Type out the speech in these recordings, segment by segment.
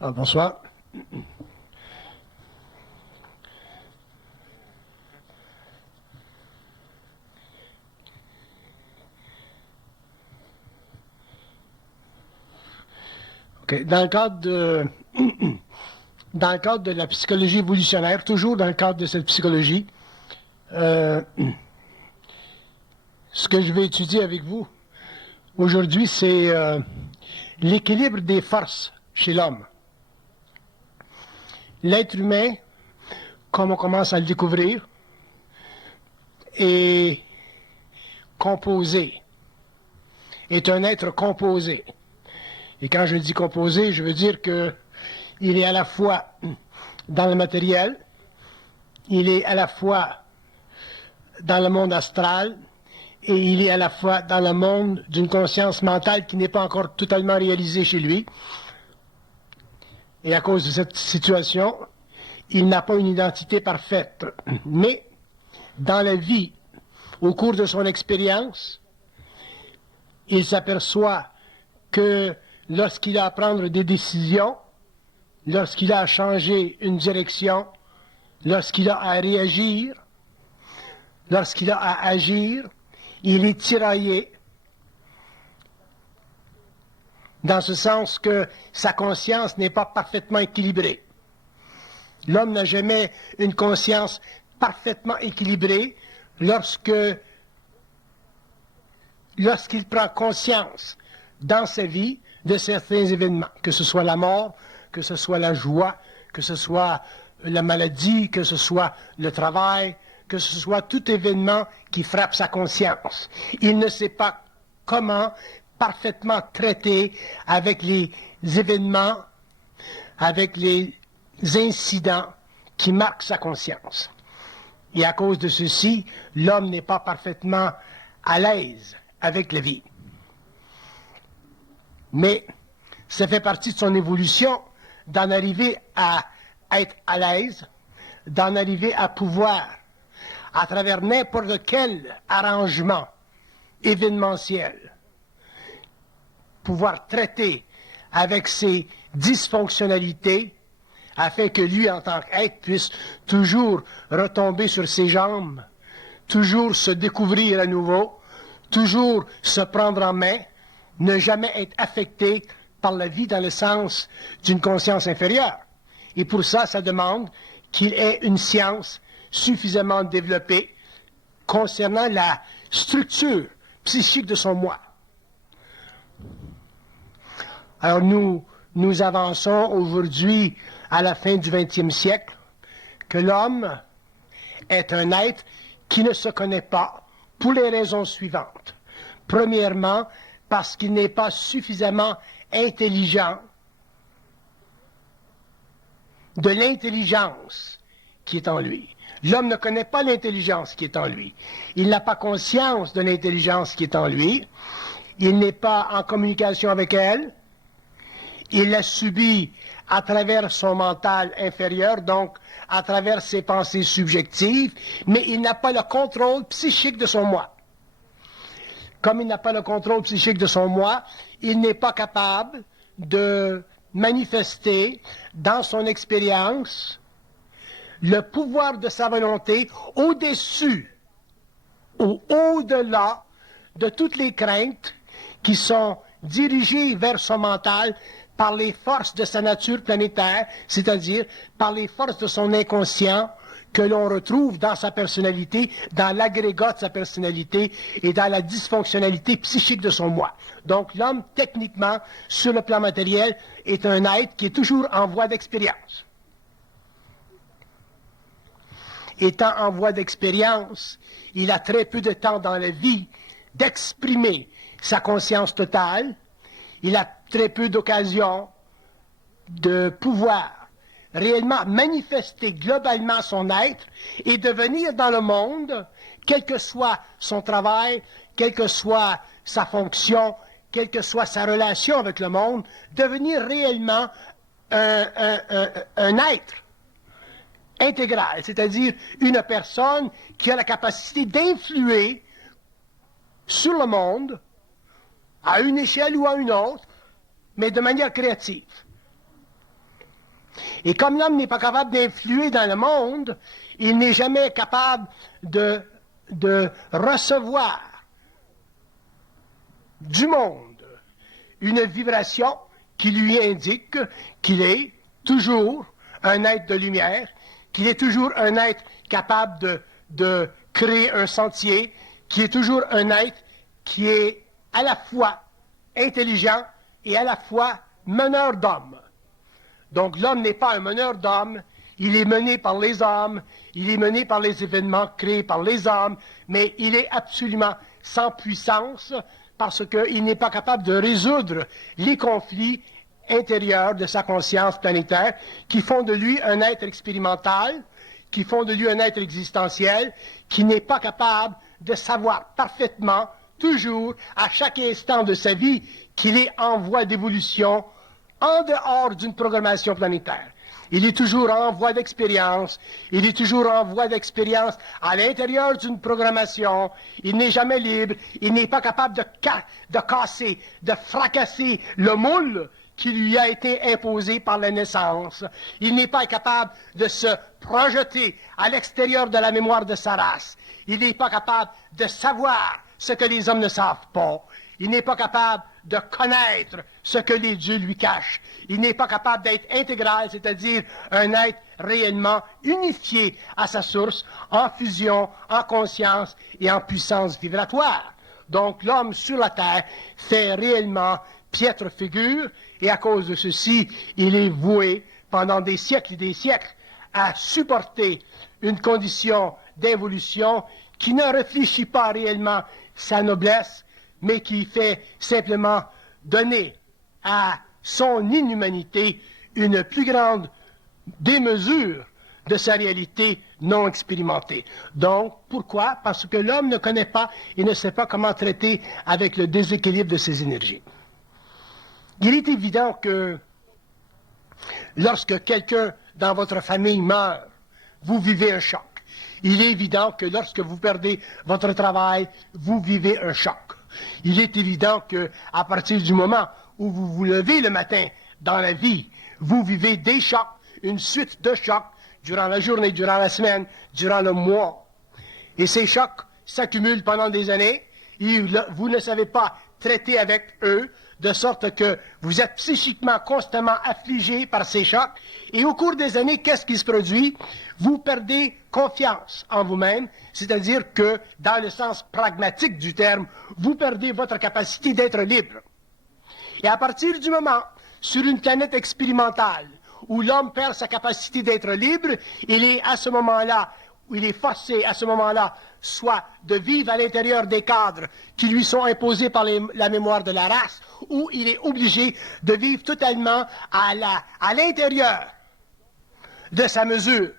Bonsoir. Okay. Dans le cadre de la psychologie évolutionnaire, toujours dans le cadre de cette psychologie, ce que je vais étudier avec vous aujourd'hui, c'est l'équilibre des forces chez l'homme. L'être humain, comme on commence à le découvrir, est composé, est un être composé. Et quand je dis composé, je veux dire qu'il est à la fois dans le matériel, il est à la fois dans le monde astral, et il est à la fois dans le monde d'une conscience mentale qui n'est pas encore totalement réalisée chez lui. Et à cause de cette situation, il n'a pas une identité parfaite. Mais dans la vie, au cours de son expérience, il s'aperçoit que lorsqu'il a à prendre des décisions, lorsqu'il a à changer une direction, lorsqu'il a à réagir, lorsqu'il a à agir, il est tiraillé, dans ce sens que sa conscience n'est pas parfaitement équilibrée. L'homme n'a jamais une conscience parfaitement équilibrée lorsqu'il prend conscience dans sa vie de certains événements, que ce soit la mort, que ce soit la joie, que ce soit la maladie, que ce soit le travail, que ce soit tout événement qui frappe sa conscience. Il ne sait pas comment parfaitement traité avec les événements, avec les incidents qui marquent sa conscience. Et à cause de ceci, l'homme n'est pas parfaitement à l'aise avec la vie. Mais ça fait partie de son évolution d'en arriver à être à l'aise, d'en arriver à pouvoir, à travers n'importe quel arrangement événementiel, pouvoir traiter avec ses dysfonctionnalités afin que lui, en tant qu'être, puisse toujours retomber sur ses jambes, toujours se découvrir à nouveau, toujours se prendre en main, ne jamais être affecté par la vie dans le sens d'une conscience inférieure. Et pour ça, ça demande qu'il ait une science suffisamment développée concernant la structure psychique de son moi. Alors nous avançons aujourd'hui à la fin du 20e siècle que l'homme est un être qui ne se connaît pas pour les raisons suivantes. Premièrement, parce qu'il n'est pas suffisamment intelligent de l'intelligence qui est en lui. L'homme ne connaît pas l'intelligence qui est en lui. Il n'a pas conscience de l'intelligence qui est en lui. Il n'est pas en communication avec elle. Il l'a subi à travers son mental inférieur, donc à travers ses pensées subjectives, mais il n'a pas le contrôle psychique de son moi. Comme il n'a pas le contrôle psychique de son moi, il n'est pas capable de manifester dans son expérience le pouvoir de sa volonté au-dessus ou au-delà de toutes les craintes qui sont dirigées vers son mental par les forces de sa nature planétaire, c'est-à-dire par les forces de son inconscient que l'on retrouve dans sa personnalité, dans l'agrégat de sa personnalité et dans la dysfonctionnalité psychique de son moi. Donc l'homme, techniquement, sur le plan matériel, est un être qui est toujours en voie d'expérience. Étant en voie d'expérience, il a très peu de temps dans la vie d'exprimer sa conscience totale. Il a très peu d'occasions de pouvoir réellement manifester globalement son être et devenir dans le monde, quel que soit son travail, quelle que soit sa fonction, quelle que soit sa relation avec le monde, devenir réellement un être intégral, c'est-à-dire une personne qui a la capacité d'influer sur le monde, à une échelle ou à une autre, mais de manière créative. Et comme l'homme n'est pas capable d'influer dans le monde, il n'est jamais capable de recevoir du monde une vibration qui lui indique qu'il est toujours un être de lumière, qu'il est toujours un être capable de créer un sentier, qui est toujours un être qui est à la fois intelligent et à la fois meneur d'hommes. Donc l'homme n'est pas un meneur d'hommes, il est mené par les hommes, il est mené par les événements créés par les hommes, mais il est absolument sans puissance parce qu'il n'est pas capable de résoudre les conflits intérieurs de sa conscience planétaire qui font de lui un être expérimental, qui font de lui un être existentiel, qui n'est pas capable de savoir parfaitement, toujours, à chaque instant de sa vie, qu'il est en voie d'évolution en dehors d'une programmation planétaire. Il est toujours en voie d'expérience, il est toujours en voie d'expérience à l'intérieur d'une programmation, il n'est jamais libre, il n'est pas capable de casser, de fracasser le moule qui lui a été imposé par la naissance. Il n'est pas capable de se projeter à l'extérieur de la mémoire de sa race. Il n'est pas capable de savoir ce que les hommes ne savent pas. Il n'est pas capable de connaître ce que les dieux lui cachent. Il n'est pas capable d'être intégral, c'est-à-dire un être réellement unifié à sa source, en fusion, en conscience et en puissance vibratoire. Donc l'homme sur la terre fait réellement piètre figure, et à cause de ceci, il est voué pendant des siècles et des siècles à supporter une condition d'évolution qui ne réfléchit pas réellement sa noblesse, mais qui fait simplement donner à son inhumanité une plus grande démesure de sa réalité non expérimentée. Donc, pourquoi? Parce que l'homme ne connaît pas et ne sait pas comment traiter avec le déséquilibre de ses énergies. Il est évident que lorsque quelqu'un dans votre famille meurt, vous vivez un choc. Il est évident que lorsque vous perdez votre travail, vous vivez un choc. Il est évident qu'à partir du moment où vous vous levez le matin dans la vie, vous vivez des chocs, une suite de chocs durant la journée, durant la semaine, durant le mois. Et ces chocs s'accumulent pendant des années et vous ne savez pas traiter avec eux, de sorte que vous êtes psychiquement constamment affligé par ces chocs. Et au cours des années, qu'est-ce qui se produit? Vous perdez confiance en vous-même, c'est-à-dire que, dans le sens pragmatique du terme, vous perdez votre capacité d'être libre. Et à partir du moment, sur une planète expérimentale, où l'homme perd sa capacité d'être libre, il est à ce moment-là, où il est forcé à ce moment-là, soit de vivre à l'intérieur des cadres qui lui sont imposés par la mémoire de la race, ou il est obligé de vivre totalement à l'intérieur de sa mesure.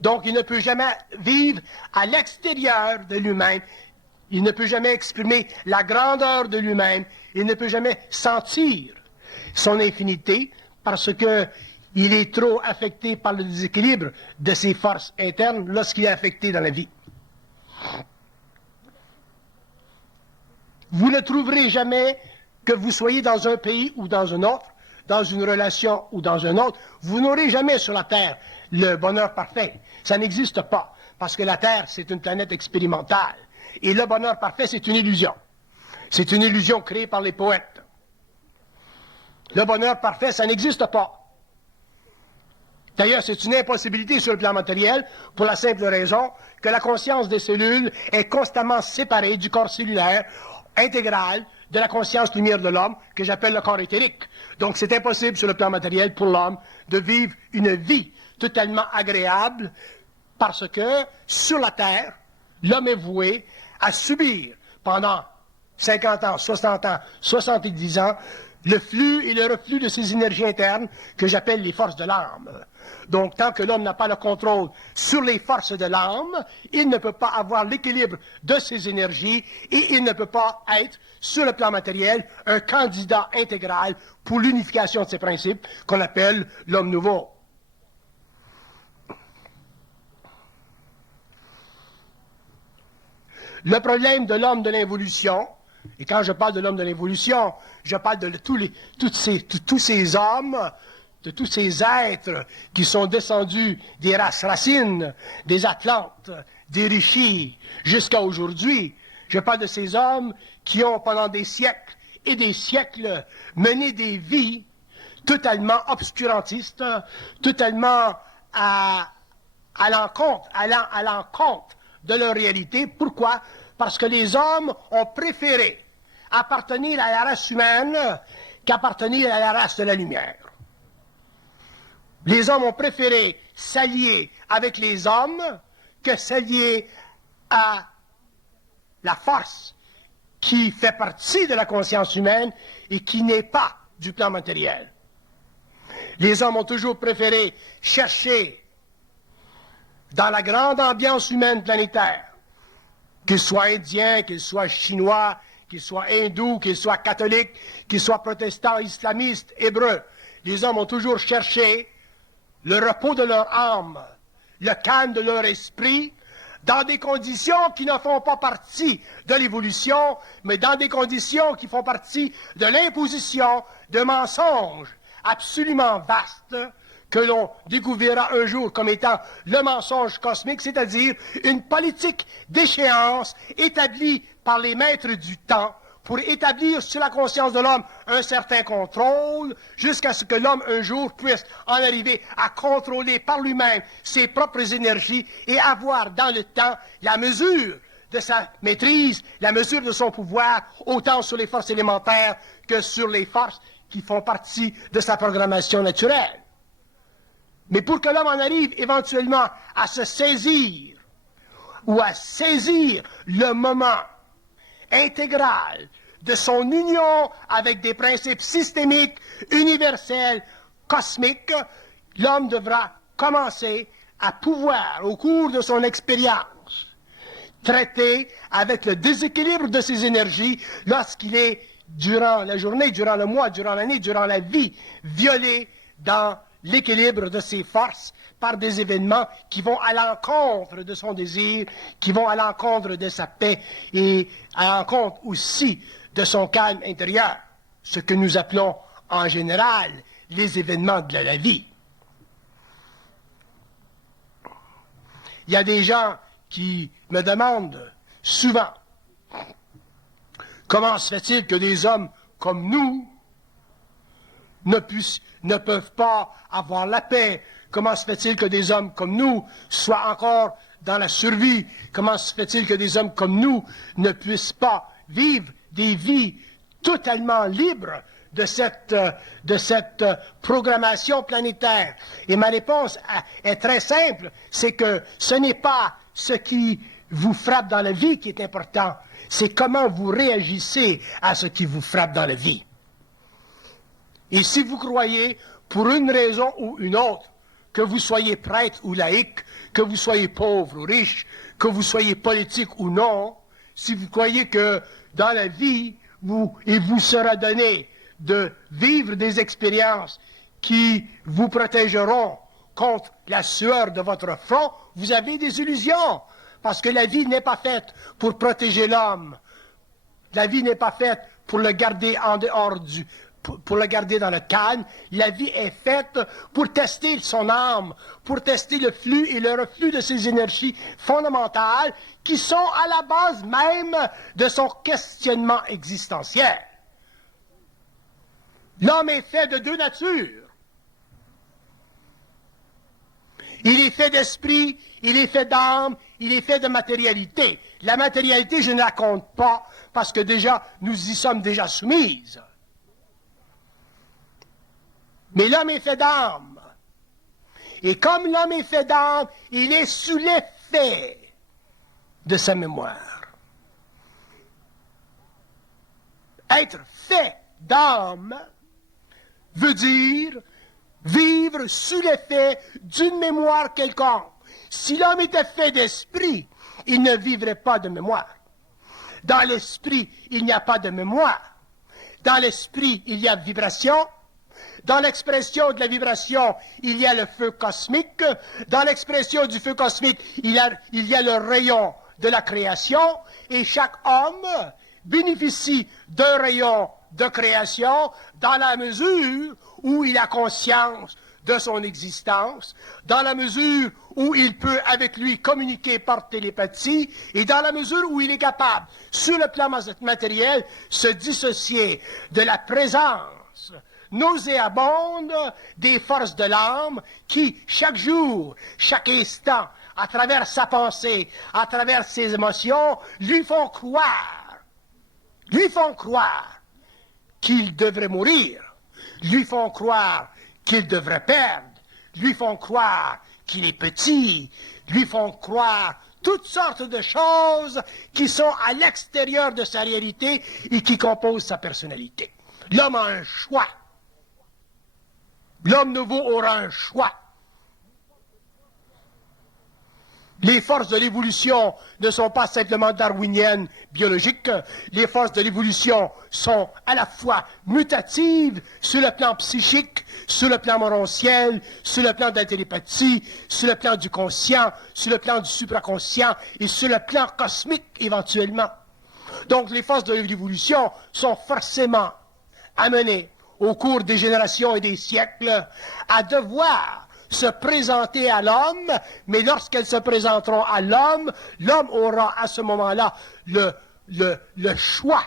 Donc, il ne peut jamais vivre à l'extérieur de lui-même. Il ne peut jamais exprimer la grandeur de lui-même. Il ne peut jamais sentir son infinité parce que il est trop affecté par le déséquilibre de ses forces internes lorsqu'il est affecté dans la vie. Vous ne trouverez jamais que vous soyez dans un pays ou dans un autre, dans une relation ou dans un autre, vous n'aurez jamais sur la Terre le bonheur parfait. Ça n'existe pas, parce que la Terre, c'est une planète expérimentale. Et le bonheur parfait, c'est une illusion. C'est une illusion créée par les poètes. Le bonheur parfait, ça n'existe pas. D'ailleurs, c'est une impossibilité sur le plan matériel pour la simple raison que la conscience des cellules est constamment séparée du corps cellulaire intégral de la conscience lumière de l'homme, que j'appelle le corps éthérique. Donc, c'est impossible sur le plan matériel pour l'homme de vivre une vie totalement agréable parce que, sur la Terre, l'homme est voué à subir pendant 50 ans, 60 ans, 70 ans, le flux et le reflux de ces énergies internes que j'appelle les forces de l'âme. Donc, tant que l'homme n'a pas le contrôle sur les forces de l'âme, il ne peut pas avoir l'équilibre de ses énergies et il ne peut pas être, sur le plan matériel, un candidat intégral pour l'unification de ces principes qu'on appelle l'homme nouveau. Le problème de l'homme de l'involution, et quand je parle de l'homme de l'involution, je parle de tous ces hommes, de tous ces êtres qui sont descendus des races racines, des Atlantes, des Rishis, jusqu'à aujourd'hui. Je parle de ces hommes qui ont, pendant des siècles et des siècles, mené des vies totalement obscurantistes, totalement allant à l'encontre de leur réalité. Pourquoi? Parce que les hommes ont préféré appartenir à la race humaine qu'appartenir à la race de la lumière. Les hommes ont préféré s'allier avec les hommes que s'allier à la force qui fait partie de la conscience humaine et qui n'est pas du plan matériel. Les hommes ont toujours préféré chercher dans la grande ambiance humaine planétaire, qu'ils soient indiens, qu'ils soient chinois, qu'ils soient hindous, qu'ils soient catholiques, qu'ils soient protestants, islamistes, hébreux, les hommes ont toujours cherché le repos de leur âme, le calme de leur esprit, dans des conditions qui ne font pas partie de l'évolution, mais dans des conditions qui font partie de l'imposition de mensonges absolument vastes que l'on découvrira un jour comme étant le mensonge cosmique, c'est-à-dire une politique d'échéance établie par les maîtres du temps pour établir sur la conscience de l'homme un certain contrôle, jusqu'à ce que l'homme un jour puisse en arriver à contrôler par lui-même ses propres énergies et avoir dans le temps la mesure de sa maîtrise, la mesure de son pouvoir, autant sur les forces élémentaires que sur les forces qui font partie de sa programmation naturelle. Mais pour que l'homme en arrive éventuellement à se saisir ou à saisir le moment intégral de son union avec des principes systémiques, universels, cosmiques, l'homme devra commencer à pouvoir, au cours de son expérience, traiter avec le déséquilibre de ses énergies lorsqu'il est, durant la journée, durant le mois, durant l'année, durant la vie, violé dans l'équilibre de ses forces par des événements qui vont à l'encontre de son désir, qui vont à l'encontre de sa paix et à l'encontre aussi de son calme intérieur, ce que nous appelons en général les événements de la vie. Il y a des gens qui me demandent souvent comment se fait-il que des hommes comme nous ne peuvent pas avoir la paix? Comment se fait-il que des hommes comme nous soient encore dans la survie? Comment se fait-il que des hommes comme nous ne puissent pas vivre des vies totalement libres de cette programmation planétaire? Et ma réponse est très simple, c'est que ce n'est pas ce qui vous frappe dans la vie qui est important, c'est comment vous réagissez à ce qui vous frappe dans la vie. Et si vous croyez, pour une raison ou une autre, que vous soyez prêtre ou laïque, que vous soyez pauvre ou riche, que vous soyez politique ou non, si vous croyez que dans la vie, il vous sera donné de vivre des expériences qui vous protégeront contre la sueur de votre front, vous avez des illusions. Parce que la vie n'est pas faite pour protéger l'homme. La vie n'est pas faite pour le garder en dehors pour le garder dans le calme. La vie est faite pour tester son âme, pour tester le flux et le reflux de ses énergies fondamentales qui sont à la base même de son questionnement existentiel. L'homme est fait de deux natures. Il est fait d'esprit, il est fait d'âme, il est fait de matérialité. La matérialité, je ne la compte pas parce que déjà, nous y sommes déjà soumises. Mais l'homme est fait d'âme. Et comme l'homme est fait d'âme, il est sous l'effet de sa mémoire. Être fait d'âme veut dire vivre sous l'effet d'une mémoire quelconque. Si l'homme était fait d'esprit, il ne vivrait pas de mémoire. Dans l'esprit, il n'y a pas de mémoire. Dans l'esprit, il y a vibration. Dans l'expression de la vibration, il y a le feu cosmique. Dans l'expression du feu cosmique, il y a le rayon de la création. Et chaque homme bénéficie d'un rayon de création dans la mesure où il a conscience de son existence, dans la mesure où il peut avec lui communiquer par télépathie et dans la mesure où il est capable, sur le plan matériel, se dissocier de la présence nauséabonde des forces de l'âme qui, chaque jour, chaque instant, à travers sa pensée, à travers ses émotions, lui font croire qu'il devrait mourir, lui font croire qu'il devrait perdre, lui font croire qu'il est petit, lui font croire toutes sortes de choses qui sont à l'extérieur de sa réalité et qui composent sa personnalité. L'homme a un choix. L'homme nouveau aura un choix. Les forces de l'évolution ne sont pas simplement darwiniennes, biologiques. Les forces de l'évolution sont à la fois mutatives sur le plan psychique, sur le plan morontiel, sur le plan de la télépathie, sur le plan du conscient, sur le plan du supraconscient et sur le plan cosmique éventuellement. Donc les forces de l'évolution sont forcément amenées au cours des générations et des siècles à devoir se présenter à l'homme, mais lorsqu'elles se présenteront à l'homme, l'homme aura à ce moment-là le choix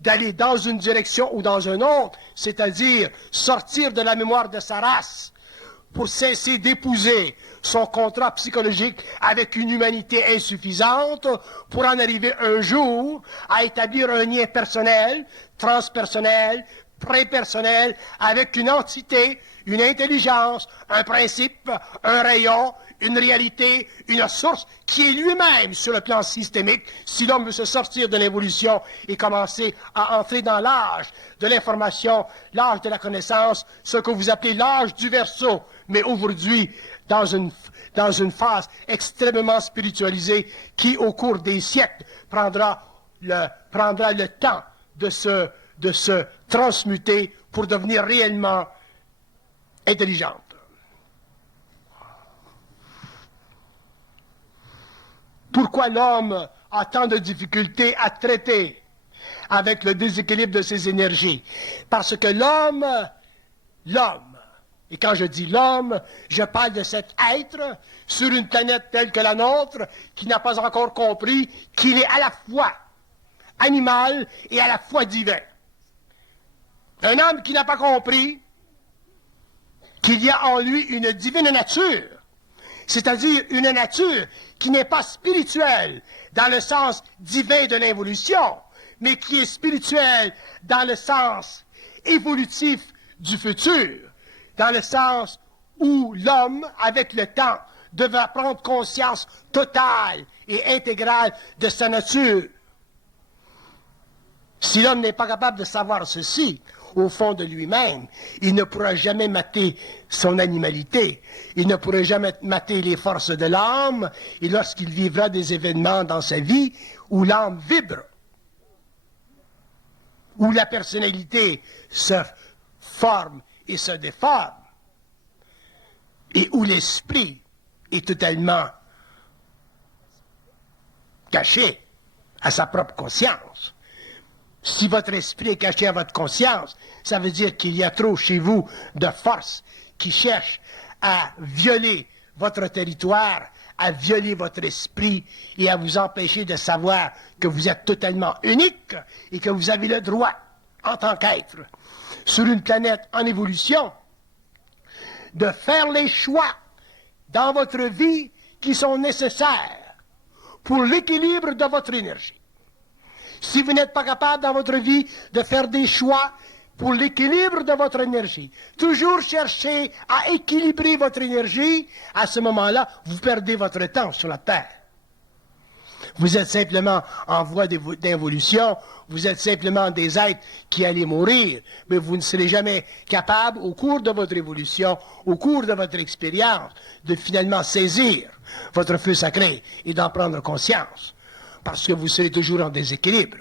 d'aller dans une direction ou dans une autre, c'est-à-dire sortir de la mémoire de sa race pour cesser d'épouser son contrat psychologique avec une humanité insuffisante pour en arriver un jour à établir un lien personnel, transpersonnel, prépersonnel avec une entité, une intelligence, un principe, un rayon, une réalité, une source qui est lui-même sur le plan systémique. Si l'homme veut se sortir de l'évolution et commencer à entrer dans l'âge de l'information, l'âge de la connaissance, ce que vous appelez l'âge du Verseau, mais aujourd'hui dans une phase extrêmement spiritualisée qui, au cours des siècles, prendra le temps de se transmuter pour devenir réellement intelligente. Pourquoi l'homme a tant de difficultés à traiter avec le déséquilibre de ses énergies? Parce que l'homme, et quand je dis l'homme, je parle de cet être sur une planète telle que la nôtre qui n'a pas encore compris qu'il est à la fois animal et à la fois divin. Un homme qui n'a pas compris qu'il y a en lui une divine nature, c'est-à-dire une nature qui n'est pas spirituelle dans le sens divin de l'involution, mais qui est spirituelle dans le sens évolutif du futur, dans le sens où l'homme, avec le temps, devra prendre conscience totale et intégrale de sa nature. Si l'homme n'est pas capable de savoir ceci, au fond de lui-même, il ne pourra jamais mater son animalité, il ne pourra jamais mater les forces de l'âme, et lorsqu'il vivra des événements dans sa vie où l'âme vibre, où la personnalité se forme et se déforme, et où l'esprit est totalement caché à sa propre conscience. Si votre esprit est caché à votre conscience, ça veut dire qu'il y a trop chez vous de forces qui cherchent à violer votre territoire, à violer votre esprit et à vous empêcher de savoir que vous êtes totalement unique et que vous avez le droit, en tant qu'être, sur une planète en évolution, de faire les choix dans votre vie qui sont nécessaires pour l'équilibre de votre énergie. Si vous n'êtes pas capable dans votre vie de faire des choix pour l'équilibre de votre énergie, toujours chercher à équilibrer votre énergie, à ce moment-là, vous perdez votre temps sur la Terre. Vous êtes simplement en voie d'involution, vous êtes simplement des êtres qui allez mourir, mais vous ne serez jamais capable, au cours de votre évolution, au cours de votre expérience, de finalement saisir votre feu sacré et d'en prendre conscience, parce que vous serez toujours en déséquilibre.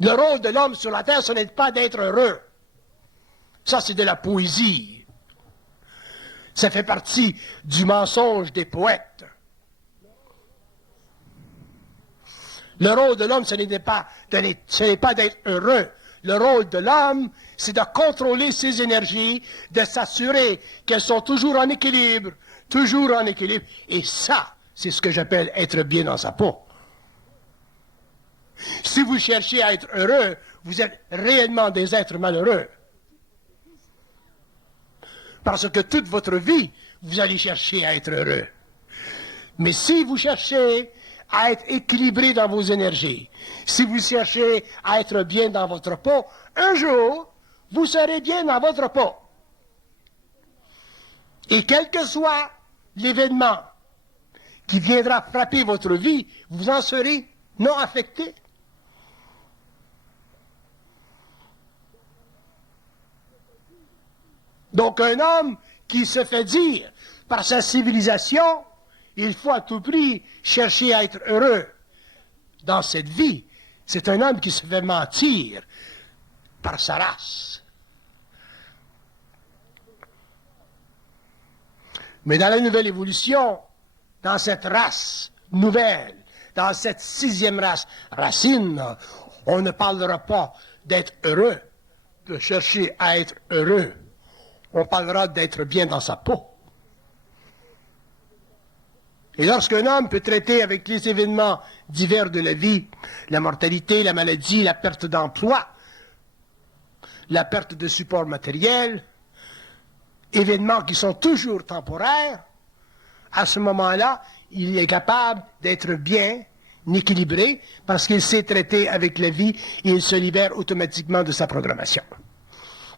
Le rôle de l'homme sur la terre, ce n'est pas d'être heureux. Ça, c'est de la poésie. Ça fait partie du mensonge des poètes. Le rôle de l'homme, ce n'est pas d'être heureux. Le rôle de l'homme, c'est de contrôler ses énergies, de s'assurer qu'elles sont toujours en équilibre. Toujours en équilibre. Et ça, c'est ce que j'appelle être bien dans sa peau. Si vous cherchez à être heureux, vous êtes réellement des êtres malheureux. Parce que toute votre vie, vous allez chercher à être heureux. Mais si vous cherchez à être équilibré dans vos énergies, si vous cherchez à être bien dans votre peau, un jour, vous serez bien dans votre peau. Et quel que soit l'événement qui viendra frapper votre vie, vous en serez non affecté. Donc un homme qui se fait dire par sa civilisation, il faut à tout prix chercher à être heureux dans cette vie, c'est un homme qui se fait mentir par sa race. Mais dans la nouvelle évolution, dans cette race nouvelle, dans cette 6e race, racine, on ne parlera pas d'être heureux, de chercher à être heureux. On parlera d'être bien dans sa peau. Et lorsqu'un homme peut traiter avec les événements divers de la vie, la mortalité, la maladie, la perte d'emploi, la perte de support matériel, événements qui sont toujours temporaires, à ce moment-là, il est capable d'être bien équilibré parce qu'il sait traiter avec la vie et il se libère automatiquement de sa programmation.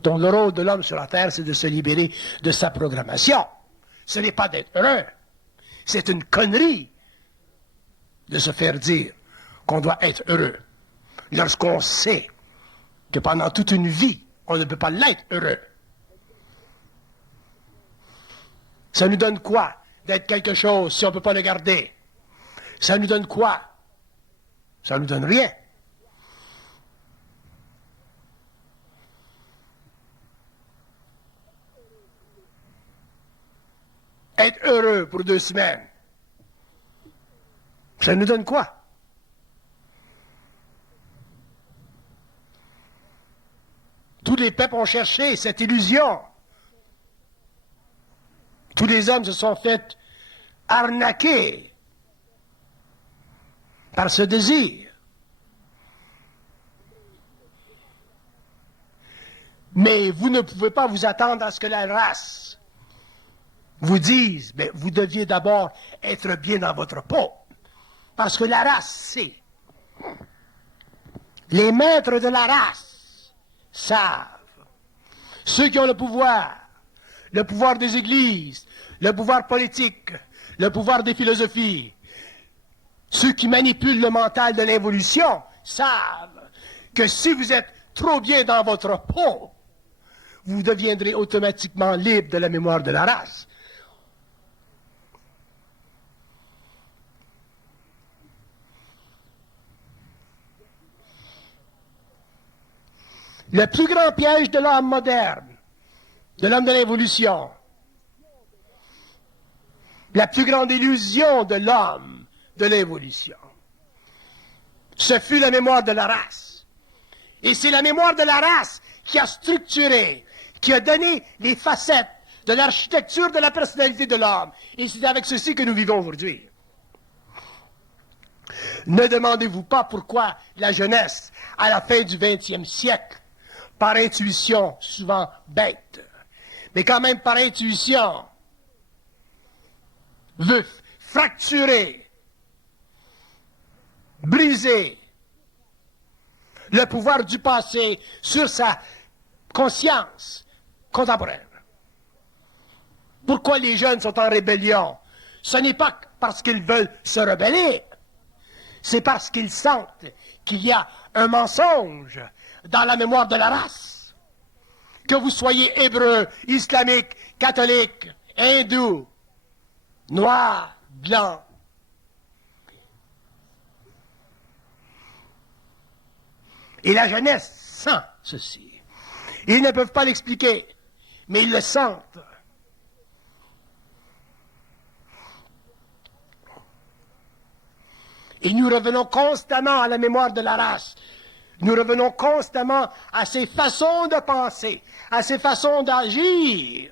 Donc le rôle de l'homme sur la terre, c'est de se libérer de sa programmation. Ce n'est pas d'être heureux. C'est une connerie de se faire dire qu'on doit être heureux lorsqu'on sait que pendant toute une vie, on ne peut pas l'être heureux. Ça nous donne quoi d'être quelque chose si on ne peut pas le garder? Ça nous donne quoi? Ça nous donne rien. Être heureux pour 2 semaines, ça nous donne quoi? Tous les peuples ont cherché cette illusion. Tous les hommes se sont fait arnaquer par ce désir. Mais vous ne pouvez pas vous attendre à ce que la race vous dise, mais vous deviez d'abord être bien dans votre peau. Parce que la race sait. Les maîtres de la race savent. Ceux qui ont le pouvoir des églises, le pouvoir politique, le pouvoir des philosophies, ceux qui manipulent le mental de l'évolution, savent que si vous êtes trop bien dans votre peau, vous deviendrez automatiquement libre de la mémoire de la race. Le plus grand piège de l'homme moderne, de l'homme de l'évolution, la plus grande illusion de l'homme de l'évolution, ce fut la mémoire de la race. Et c'est la mémoire de la race qui a structuré, qui a donné les facettes de l'architecture de la personnalité de l'homme. Et c'est avec ceci que nous vivons aujourd'hui. Ne demandez-vous pas pourquoi la jeunesse, à la fin du 20e siècle, par intuition, souvent bête, mais quand même par intuition, veut fracturer, briser le pouvoir du passé sur sa conscience contemporaine. Pourquoi les jeunes sont en rébellion? Ce n'est pas parce qu'ils veulent se rebeller. C'est parce qu'ils sentent qu'il y a un mensonge dans la mémoire de la race. Que vous soyez hébreu, islamique, catholique, hindou, noir, blanc. Et la jeunesse sent ceci. Ils ne peuvent pas l'expliquer, mais ils le sentent. Et nous revenons constamment à la mémoire de la race. Nous revenons constamment à ces façons de penser, à ces façons d'agir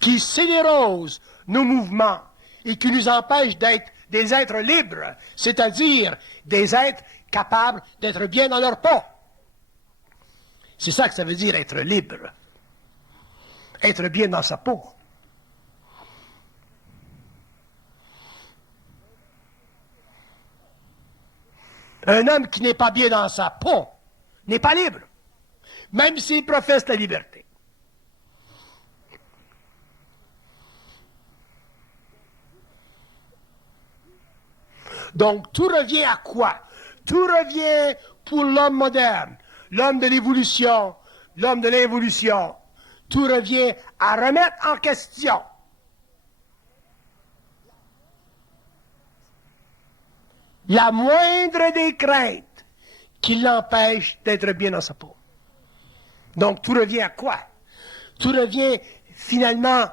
qui scélérosent nos mouvements et qui nous empêchent d'être des êtres libres, c'est-à-dire des êtres capables d'être bien dans leur peau. C'est ça que ça veut dire être libre. Être bien dans sa peau. Un homme qui n'est pas bien dans sa peau n'est pas libre, même s'il professe la liberté. Donc, tout revient à quoi? Tout revient pour l'homme moderne, l'homme de l'évolution, l'homme de l'involution. Tout revient à remettre en question la moindre des craintes qui l'empêche d'être bien dans sa peau. Donc, tout revient à quoi? Tout revient finalement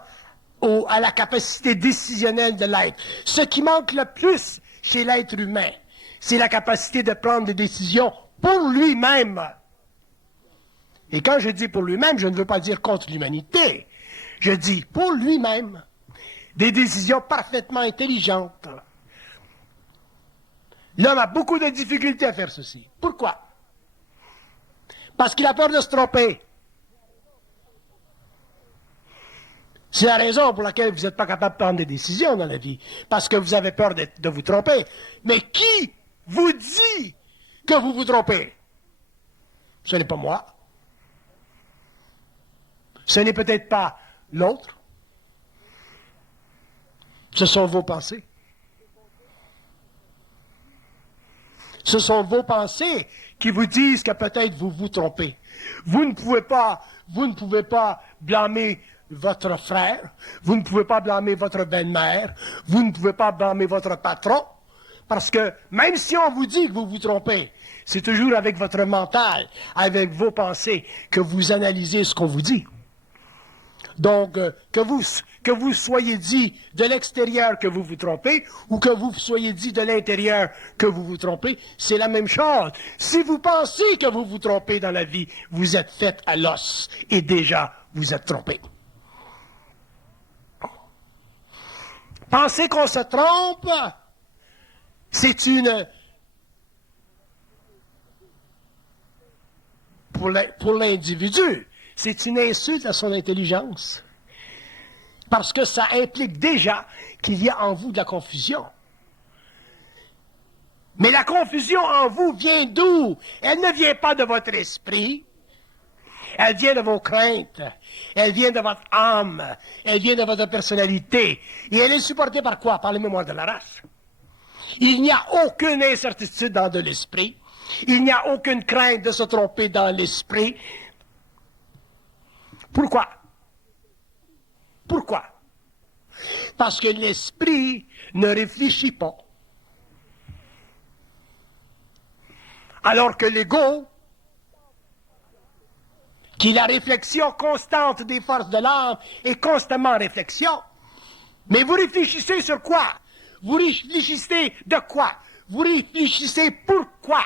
à la capacité décisionnelle de l'être. Ce qui manque le plus chez l'être humain, c'est la capacité de prendre des décisions pour lui-même. Et quand je dis pour lui-même, je ne veux pas dire contre l'humanité. Je dis pour lui-même des décisions parfaitement intelligentes. L'homme a beaucoup de difficultés à faire ceci. Pourquoi? Parce qu'il a peur de se tromper. C'est la raison pour laquelle vous n'êtes pas capable de prendre des décisions dans la vie. Parce que vous avez peur de vous tromper. Mais qui vous dit que vous vous trompez? Ce n'est pas moi. Ce n'est peut-être pas l'autre. Ce sont vos pensées. Ce sont vos pensées qui vous disent que peut-être vous vous trompez. Vous ne pouvez pas blâmer votre frère, vous ne pouvez pas blâmer votre belle-mère, vous ne pouvez pas blâmer votre patron, parce que même si on vous dit que vous vous trompez, c'est toujours avec votre mental, avec vos pensées, que vous analysez ce qu'on vous dit. Donc, que vous soyez dit de l'extérieur que vous vous trompez, ou que vous soyez dit de l'intérieur que vous vous trompez, c'est la même chose. Si vous pensez que vous vous trompez dans la vie, vous êtes fait à l'os, et déjà, vous êtes trompé. Penser qu'on se trompe, c'est une... Pour l'individu, c'est une insulte à son intelligence. Parce que ça implique déjà qu'il y a en vous de la confusion. Mais la confusion en vous vient d'où? Elle ne vient pas de votre esprit. Elle vient de vos craintes. Elle vient de votre âme. Elle vient de votre personnalité. Et elle est supportée par quoi? Par les mémoires de la race. Il n'y a aucune incertitude dans de l'esprit. Il n'y a aucune crainte de se tromper dans l'esprit. Pourquoi? Pourquoi? Parce que l'esprit ne réfléchit pas. Alors que l'ego, qui est la réflexion constante des forces de l'âme, est constamment en réflexion. Mais vous réfléchissez sur quoi? Vous réfléchissez de quoi? Vous réfléchissez pourquoi?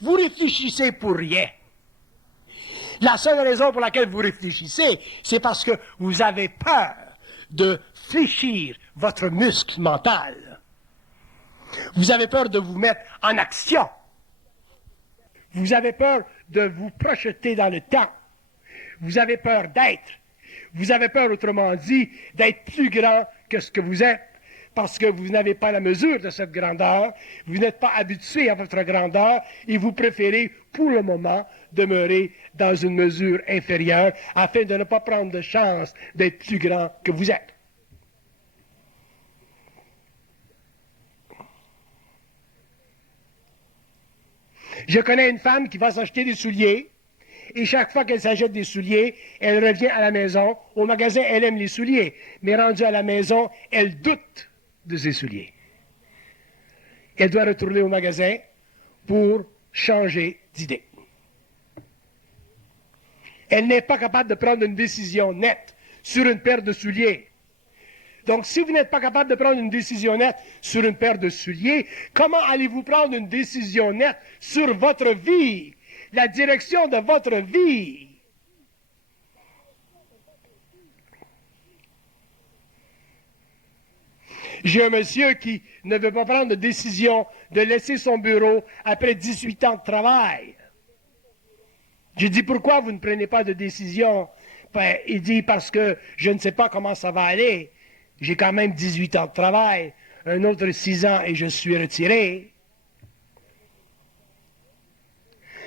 Vous réfléchissez pour rien. La seule raison pour laquelle vous réfléchissez, c'est parce que vous avez peur de fléchir votre muscle mental. Vous avez peur de vous mettre en action. Vous avez peur de vous projeter dans le temps. Vous avez peur d'être. Vous avez peur, autrement dit, d'être plus grand que ce que vous êtes. Parce que vous n'avez pas la mesure de cette grandeur, vous n'êtes pas habitué à votre grandeur et vous préférez, pour le moment, demeurer dans une mesure inférieure afin de ne pas prendre de chance d'être plus grand que vous êtes. Je connais une femme qui va s'acheter des souliers, et chaque fois qu'elle s'achète des souliers, elle revient à la maison. Au magasin, elle aime les souliers, mais rendue à la maison, elle doute de ses souliers. Elle doit retourner au magasin pour changer d'idée. Elle n'est pas capable de prendre une décision nette sur une paire de souliers. Donc, si vous n'êtes pas capable de prendre une décision nette sur une paire de souliers, comment allez-vous prendre une décision nette sur votre vie, la direction de votre vie? J'ai un monsieur qui ne veut pas prendre de décision de laisser son bureau après 18 ans de travail. Je dis, pourquoi vous ne prenez pas de décision? Ben, il dit, parce que je ne sais pas comment ça va aller. J'ai quand même 18 ans de travail, un autre 6 ans et je suis retiré.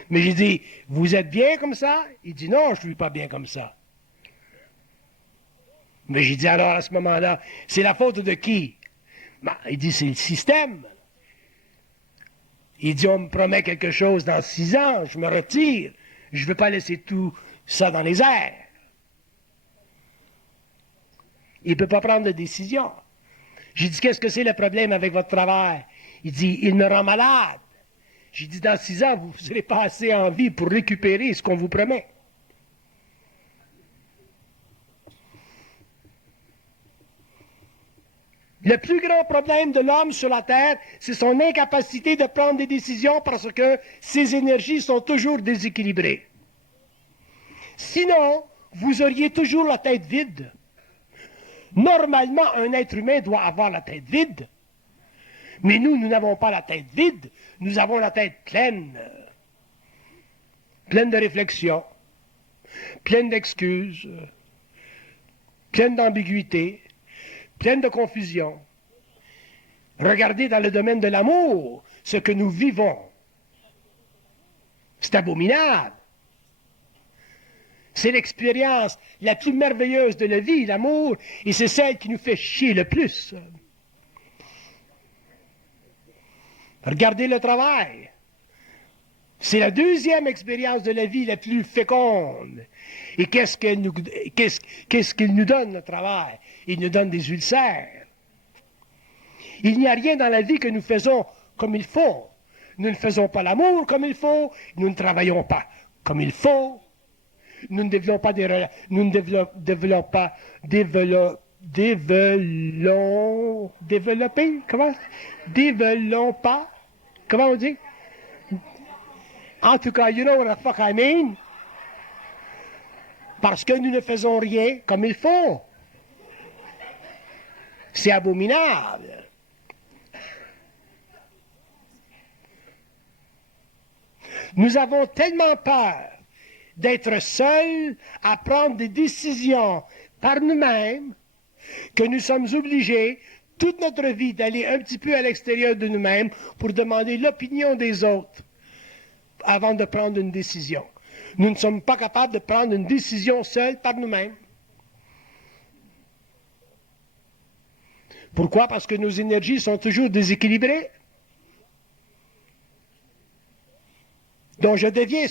Mais j'ai dit, vous êtes bien comme ça? Il dit, non, je ne suis pas bien comme ça. Mais j'ai dit, alors à ce moment-là, c'est la faute de qui? Ben, il dit, c'est le système. Il dit, on me promet quelque chose dans 6 ans, je me retire. Je ne veux pas laisser tout ça dans les airs. Il ne peut pas prendre de décision. J'ai dit, qu'est-ce que c'est le problème avec votre travail? Il dit, il me rend malade. J'ai dit, dans 6 ans, vous n'aurez pas assez en vie pour récupérer ce qu'on vous promet. Le plus grand problème de l'homme sur la Terre, c'est son incapacité de prendre des décisions parce que ses énergies sont toujours déséquilibrées. Sinon, vous auriez toujours la tête vide. Normalement, un être humain doit avoir la tête vide. Mais nous n'avons pas la tête vide, nous avons la tête pleine. Pleine de réflexion, pleine d'excuses, pleine d'ambiguïté, pleine de confusion. Regardez dans le domaine de l'amour ce que nous vivons. C'est abominable. C'est l'expérience la plus merveilleuse de la vie, l'amour, et c'est celle qui nous fait chier le plus. Regardez le travail. C'est la deuxième expérience de la vie la plus féconde. Et qu'est-ce qu'il nous donne, le travail? Il nous donne des ulcères. Il n'y a rien dans la vie que nous faisons comme il faut. Nous ne faisons pas l'amour comme il faut. Nous ne travaillons pas comme il faut. Nous ne développons pas comment on dit? En tout cas, you know what the fuck I mean? Parce que nous ne faisons rien comme il faut. C'est abominable. Nous avons tellement peur d'être seuls à prendre des décisions par nous-mêmes que nous sommes obligés toute notre vie d'aller un petit peu à l'extérieur de nous-mêmes pour demander l'opinion des autres avant de prendre une décision. Nous ne sommes pas capables de prendre une décision seuls par nous-mêmes. Pourquoi? Parce que nos énergies sont toujours déséquilibrées. Donc je deviens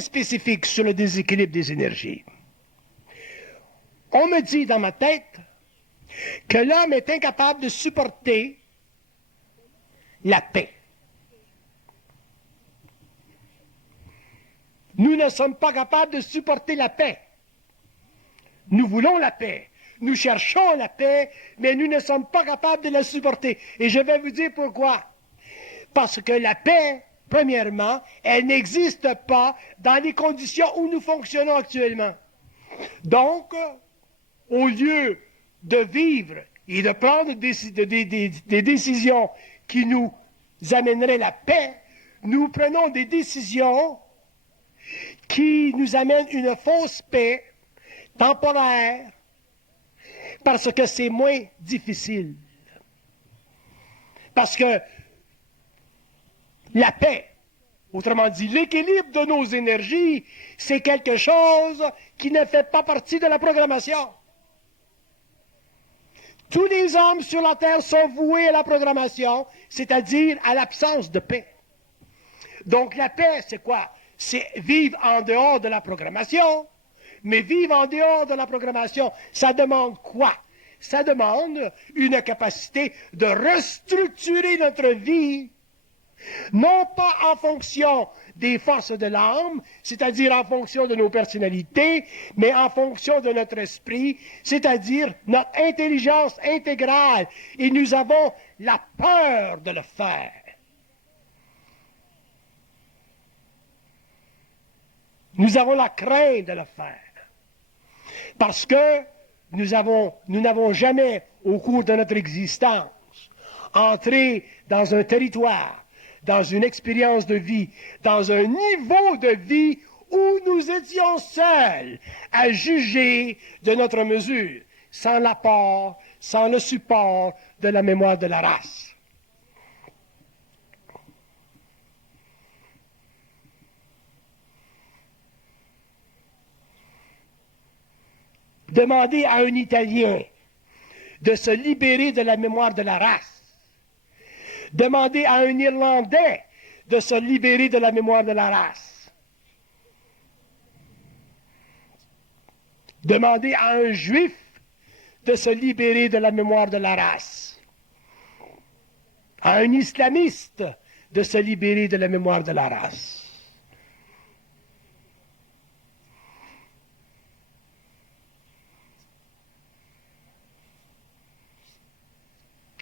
spécifique sur le déséquilibre des énergies. On me dit dans ma tête que l'homme est incapable de supporter la paix. Nous ne sommes pas capables de supporter la paix. Nous voulons la paix. Nous cherchons la paix, mais nous ne sommes pas capables de la supporter. Et je vais vous dire pourquoi. Parce que la paix, premièrement, elle n'existe pas dans les conditions où nous fonctionnons actuellement. Donc, au lieu de vivre et de prendre des décisions qui nous amèneraient la paix, nous prenons des décisions qui nous amènent une fausse paix temporaire parce que c'est moins difficile. Parce que la paix, autrement dit, l'équilibre de nos énergies, c'est quelque chose qui ne fait pas partie de la programmation. Tous les hommes sur la Terre sont voués à la programmation, c'est-à-dire à l'absence de paix. Donc la paix, c'est quoi? C'est vivre en dehors de la programmation. Mais vivre en dehors de la programmation, ça demande quoi? Ça demande une capacité de restructurer notre vie, non pas en fonction des forces de l'âme, c'est-à-dire en fonction de nos personnalités, mais en fonction de notre esprit, c'est-à-dire notre intelligence intégrale. Et nous avons la peur de le faire. Nous avons la crainte de le faire. Parce que nous n'avons jamais, au cours de notre existence, entré dans un territoire, dans une expérience de vie, dans un niveau de vie où nous étions seuls à juger de notre mesure, sans l'apport, sans le support de la mémoire de la race. Demandez à un Italien de se libérer de la mémoire de la race. Demandez à un Irlandais de se libérer de la mémoire de la race. Demandez à un Juif de se libérer de la mémoire de la race. À un islamiste de se libérer de la mémoire de la race.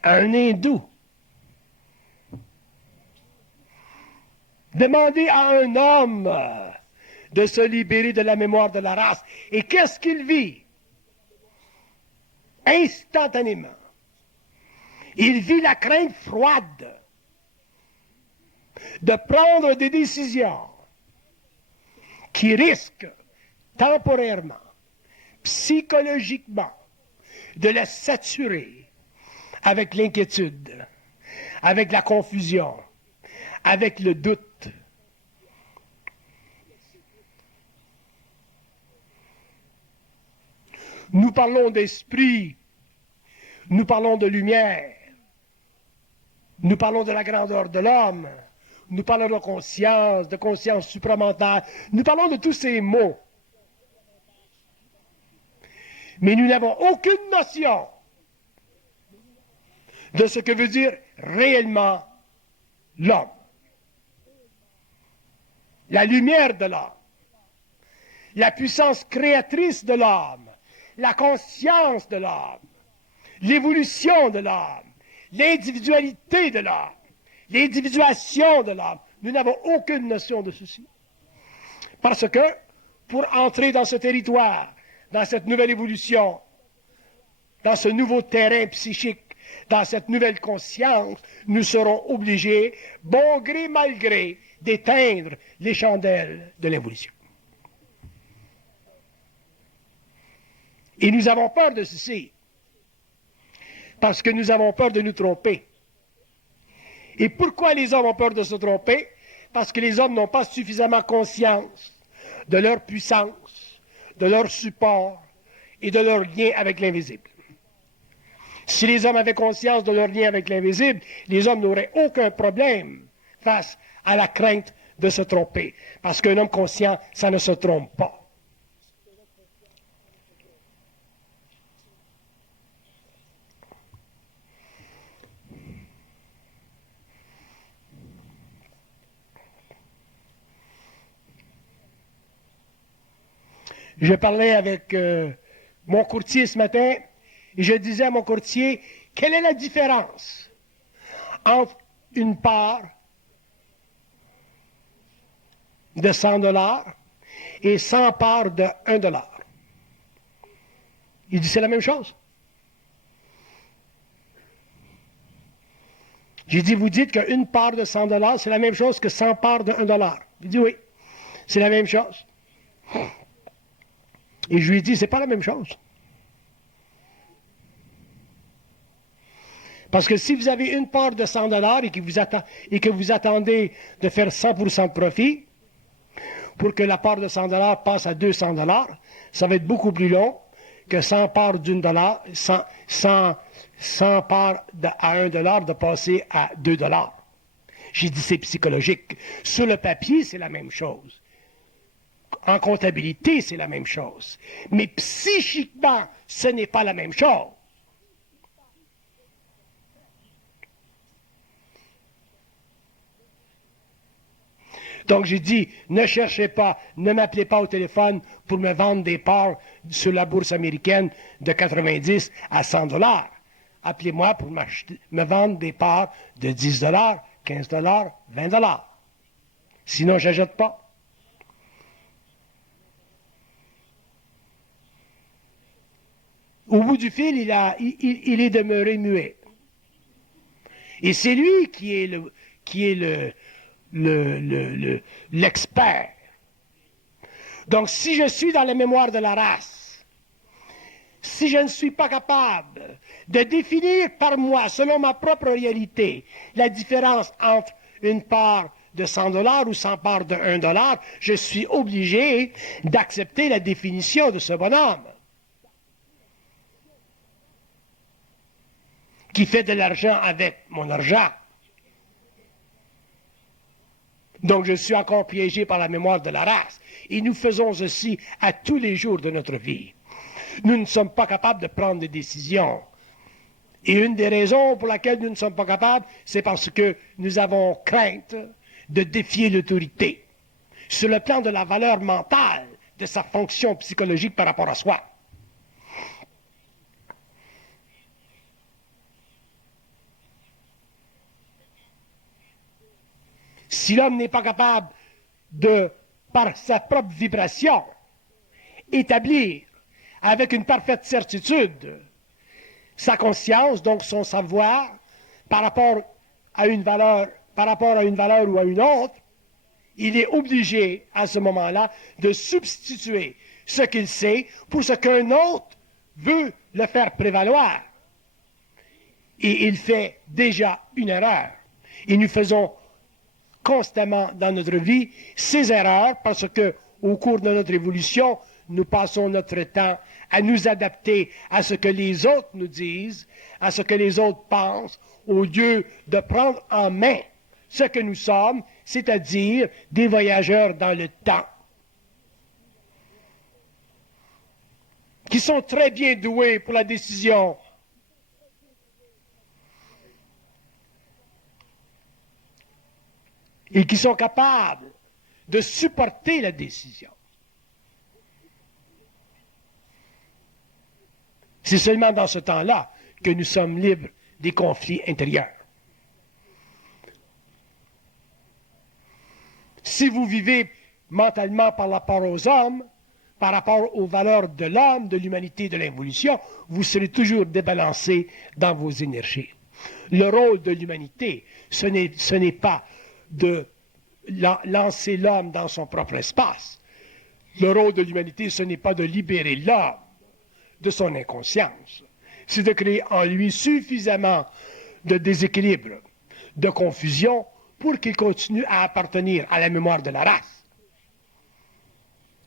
À un hindou. Demandez à un homme de se libérer de la mémoire de la race. Et qu'est-ce qu'il vit? Instantanément. Il vit la crainte froide de prendre des décisions qui risquent temporairement, psychologiquement, de le saturer avec l'inquiétude, avec la confusion, avec le doute. Nous parlons d'esprit, nous parlons de lumière, nous parlons de la grandeur de l'homme, nous parlons de conscience supramentale, nous parlons de tous ces mots. Mais nous n'avons aucune notion de ce que veut dire réellement l'homme. La lumière de l'homme, la puissance créatrice de l'homme, la conscience de l'homme, l'évolution de l'homme, l'individualité de l'homme, l'individuation de l'homme. Nous n'avons aucune notion de ceci. Parce que, pour entrer dans ce territoire, dans cette nouvelle évolution, dans ce nouveau terrain psychique, dans cette nouvelle conscience, nous serons obligés, bon gré mal gré, d'éteindre les chandelles de l'évolution. Et nous avons peur de ceci, parce que nous avons peur de nous tromper. Et pourquoi les hommes ont peur de se tromper? Parce que les hommes n'ont pas suffisamment conscience de leur puissance, de leur support et de leur lien avec l'invisible. Si les hommes avaient conscience de leur lien avec l'invisible, les hommes n'auraient aucun problème face à la crainte de se tromper. Parce qu'un homme conscient, ça ne se trompe pas. Je parlais avec mon courtier ce matin et je disais à mon courtier, quelle est la différence entre une part de 100 $ et 100 parts de 1 $? Il dit, c'est la même chose. J'ai dit, vous dites qu'une part de 100 $, c'est la même chose que 100 parts de 1 $. Il dit, oui, c'est la même chose. Et je lui ai dit, c'est pas la même chose. Parce que si vous avez une part de 100 $ et que vous attendez de faire 100% de profit, pour que la part de 100 $ passe à 200 $, ça va être beaucoup plus long que 100 parts d'une dollar, 100 parts à 1 $ de passer à 2 $. J'ai dit c'est psychologique. Sur le papier, c'est la même chose. En comptabilité, c'est la même chose. Mais psychiquement, ce n'est pas la même chose. Donc j'ai dit, ne cherchez pas, ne m'appelez pas au téléphone pour me vendre des parts sur la bourse américaine de 90 à 100 dollars. Appelez-moi pour me vendre des parts de 10 dollars, 15 dollars, 20 dollars. Sinon, je n'achète pas. Au bout du fil, il est demeuré muet. Et c'est lui qui est l'expert. Donc, si je suis dans la mémoire de la race, si je ne suis pas capable de définir par moi, selon ma propre réalité, la différence entre une part de 100 dollars ou 100 parts de 1 dollar, je suis obligé d'accepter la définition de ce bonhomme qui fait de l'argent avec mon argent. Donc je suis encore piégé par la mémoire de la race. Et nous faisons ceci à tous les jours de notre vie. Nous ne sommes pas capables de prendre des décisions. Et une des raisons pour laquelle nous ne sommes pas capables, c'est parce que nous avons crainte de défier l'autorité sur le plan de la valeur mentale de sa fonction psychologique par rapport à soi. Si l'homme n'est pas capable de, par sa propre vibration, établir avec une parfaite certitude sa conscience, donc son savoir, par rapport à une valeur ou à une autre, il est obligé, à ce moment-là, de substituer ce qu'il sait pour ce qu'un autre veut le faire prévaloir. Et il fait déjà une erreur. Et nous faisons constamment dans notre vie ces erreurs parce que, au cours de notre évolution, nous passons notre temps à nous adapter à ce que les autres nous disent, à ce que les autres pensent, au lieu de prendre en main ce que nous sommes, c'est-à-dire des voyageurs dans le temps, qui sont très bien doués pour la décision. Et qui sont capables de supporter la décision. C'est seulement dans ce temps-là que nous sommes libres des conflits intérieurs. Si vous vivez mentalement par rapport aux hommes, par rapport aux valeurs de l'homme, de l'humanité, de l'évolution, vous serez toujours débalancé dans vos énergies. Le rôle de l'humanité, ce n'est pas de lancer l'homme dans son propre espace. Le rôle de l'humanité, ce n'est pas de libérer l'homme de son inconscience. C'est de créer en lui suffisamment de déséquilibre, de confusion, pour qu'il continue à appartenir à la mémoire de la race.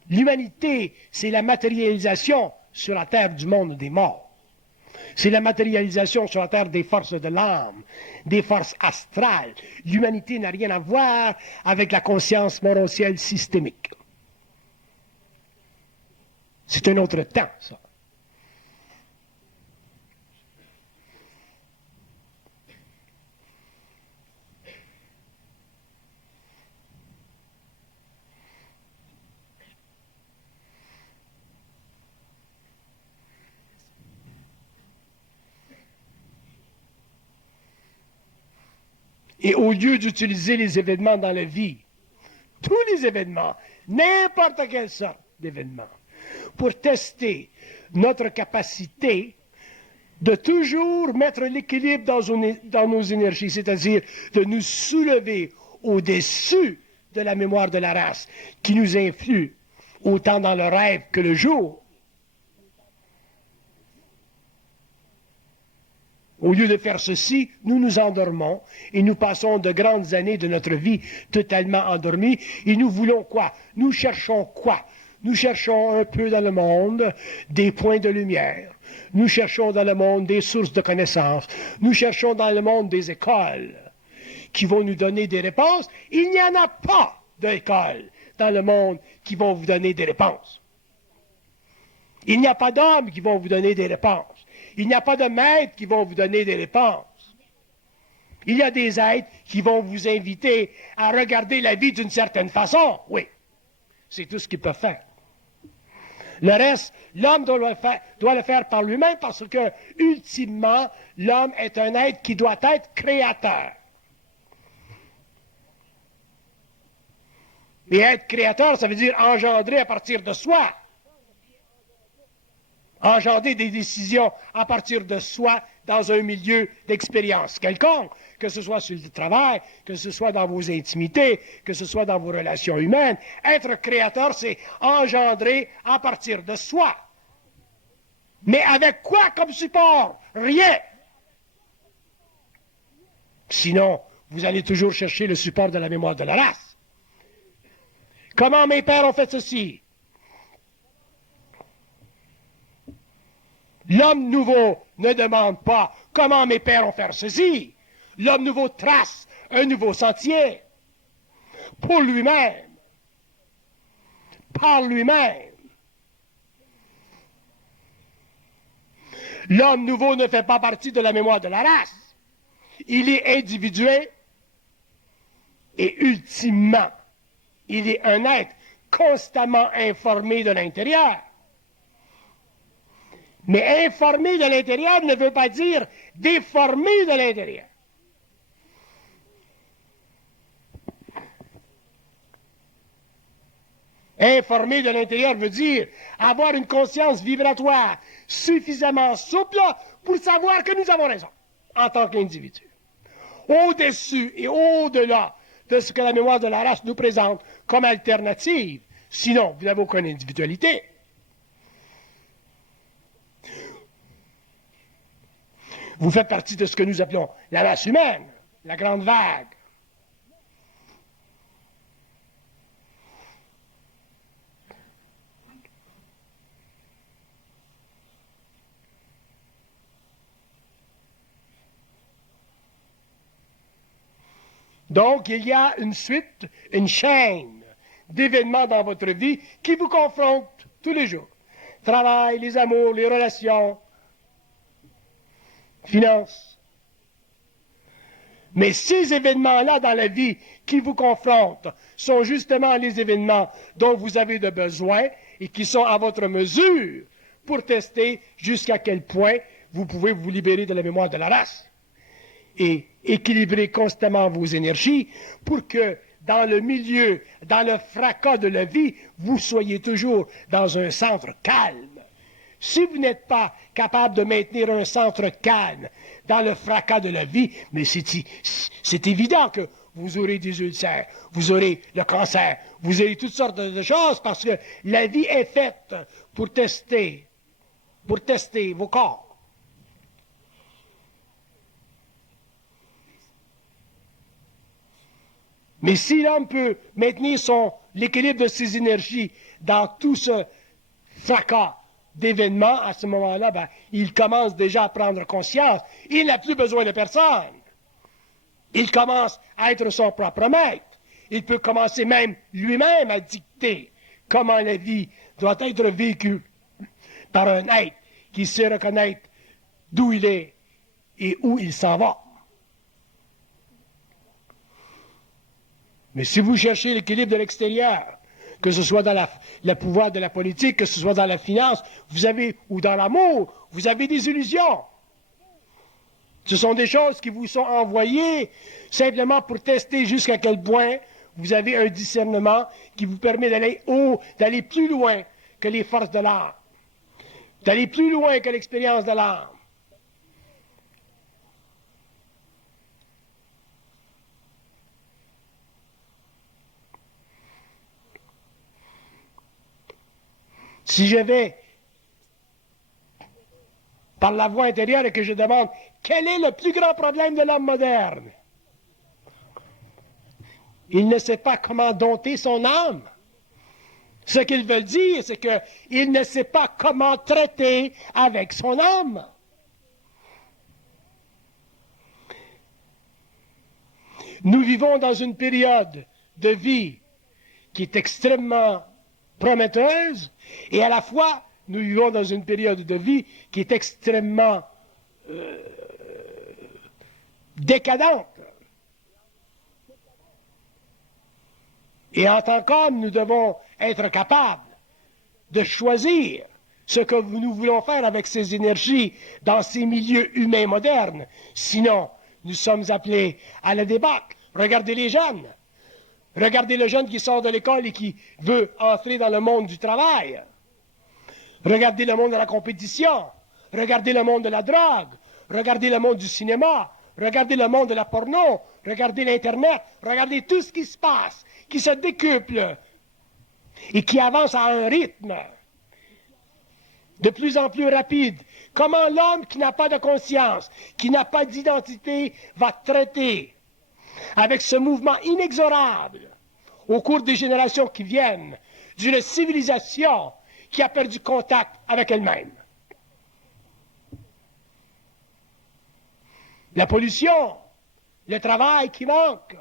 L'humanité, c'est la matérialisation sur la terre du monde des morts. C'est la matérialisation sur la terre des forces de l'âme, des forces astrales. L'humanité n'a rien à voir avec la conscience morocielle systémique. C'est un autre temps, ça. Et au lieu d'utiliser les événements dans la vie, tous les événements, n'importe quelle sorte d'événements, pour tester notre capacité de toujours mettre l'équilibre dans nos énergies, c'est-à-dire de nous soulever au-dessus de la mémoire de la race qui nous influe autant dans le rêve que le jour. Au lieu de faire ceci, nous nous endormons et nous passons de grandes années de notre vie totalement endormis. Et nous voulons quoi? Nous cherchons quoi? Nous cherchons un peu dans le monde des points de lumière. Nous cherchons dans le monde des sources de connaissances. Nous cherchons dans le monde des écoles qui vont nous donner des réponses. Il n'y en a pas d'école dans le monde qui vont vous donner des réponses. Il n'y a pas d'hommes qui vont vous donner des réponses. Il n'y a pas de maîtres qui vont vous donner des réponses. Il y a des êtres qui vont vous inviter à regarder la vie d'une certaine façon. Oui, c'est tout ce qu'ils peuvent faire. Le reste, l'homme doit le faire par lui-même parce que, ultimement, l'homme est un être qui doit être créateur. Et être créateur, ça veut dire engendrer à partir de soi. Engendrer des décisions à partir de soi dans un milieu d'expérience quelconque, que ce soit sur le travail, que ce soit dans vos intimités, que ce soit dans vos relations humaines. Être créateur, c'est engendrer à partir de soi. Mais avec quoi comme support? Rien. Sinon, vous allez toujours chercher le support de la mémoire de la race. Comment mes pères ont fait ceci? L'homme nouveau ne demande pas comment mes pères ont fait ceci. L'homme nouveau trace un nouveau sentier pour lui-même, par lui-même. L'homme nouveau ne fait pas partie de la mémoire de la race. Il est individué et ultimement, il est un être constamment informé de l'intérieur. Mais informé de l'intérieur ne veut pas dire déformé de l'intérieur. Informé de l'intérieur veut dire avoir une conscience vibratoire suffisamment souple pour savoir que nous avons raison en tant qu'individu. Au-dessus et au-delà de ce que la mémoire de la race nous présente comme alternative. Sinon, vous n'avez aucune individualité. Vous faites partie de ce que nous appelons la race humaine, la grande vague. Donc, il y a une suite, une chaîne d'événements dans votre vie qui vous confrontent tous les jours. Travail, les amours, les relations, finances. Mais ces événements-là dans la vie qui vous confrontent sont justement les événements dont vous avez de besoin et qui sont à votre mesure pour tester jusqu'à quel point vous pouvez vous libérer de la mémoire de la race et équilibrer constamment vos énergies pour que dans le milieu, dans le fracas de la vie, vous soyez toujours dans un centre calme. Si vous n'êtes pas capable de maintenir un centre calme dans le fracas de la vie, mais c'est évident que vous aurez des ulcères, vous aurez le cancer, vous aurez toutes sortes de choses parce que la vie est faite pour tester vos corps. Mais si l'homme peut maintenir l'équilibre de ses énergies dans tout ce fracas d'événements, à ce moment-là, il commence déjà à prendre conscience. Il n'a plus besoin de personne. Il commence à être son propre maître. Il peut commencer même lui-même à dicter comment la vie doit être vécue par un être qui sait reconnaître d'où il est et où il s'en va. Mais si vous cherchez l'équilibre de l'extérieur, que ce soit dans le pouvoir de la politique, que ce soit dans la finance, ou dans l'amour, vous avez des illusions. Ce sont des choses qui vous sont envoyées simplement pour tester jusqu'à quel point vous avez un discernement qui vous permet d'aller d'aller plus loin que les forces de l'âme, d'aller plus loin que l'expérience de l'âme. Si je vais par la voie intérieure et que je demande quel est le plus grand problème de l'homme moderne, il ne sait pas comment dompter son âme. Ce qu'il veut dire, c'est qu'il ne sait pas comment traiter avec son âme. Nous vivons dans une période de vie qui est extrêmement prometteuse et à la fois, nous vivons dans une période de vie qui est extrêmement décadente. Et en tant qu'hommes, nous devons être capables de choisir ce que nous voulons faire avec ces énergies dans ces milieux humains modernes. Sinon, nous sommes appelés à la débâcle. Regardez les jeunes. Regardez le jeune qui sort de l'école et qui veut entrer dans le monde du travail. Regardez le monde de la compétition. Regardez le monde de la drogue. Regardez le monde du cinéma. Regardez le monde de la porno. Regardez l'Internet. Regardez tout ce qui se passe, qui se décuple et qui avance à un rythme de plus en plus rapide. Comment l'homme qui n'a pas de conscience, qui n'a pas d'identité, va traiter avec ce mouvement inexorable au cours des générations qui viennent d'une civilisation qui a perdu contact avec elle-même. La pollution, le travail qui manque,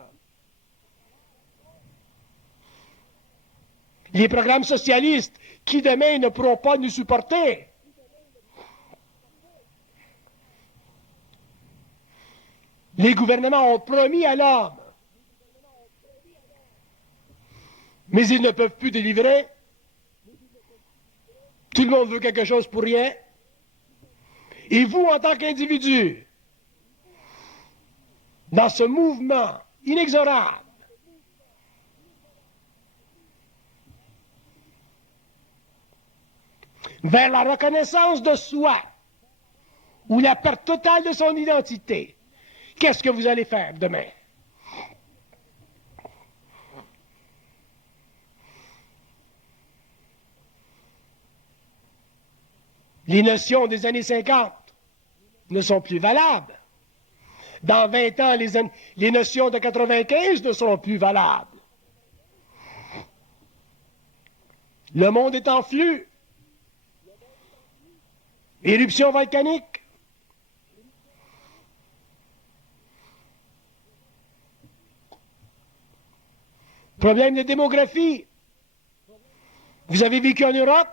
les programmes socialistes qui demain ne pourront pas nous supporter. Les gouvernements ont promis à l'homme, mais ils ne peuvent plus délivrer. Tout le monde veut quelque chose pour rien. Et vous, en tant qu'individu, dans ce mouvement inexorable, vers la reconnaissance de soi, ou la perte totale de son identité, qu'est-ce que vous allez faire demain? Les notions des années 50 ne sont plus valables. Dans 20 ans, les notions de 95 ne seront plus valables. Le monde est en flux. Éruption volcanique. Problème de démographie. Vous avez vécu en Europe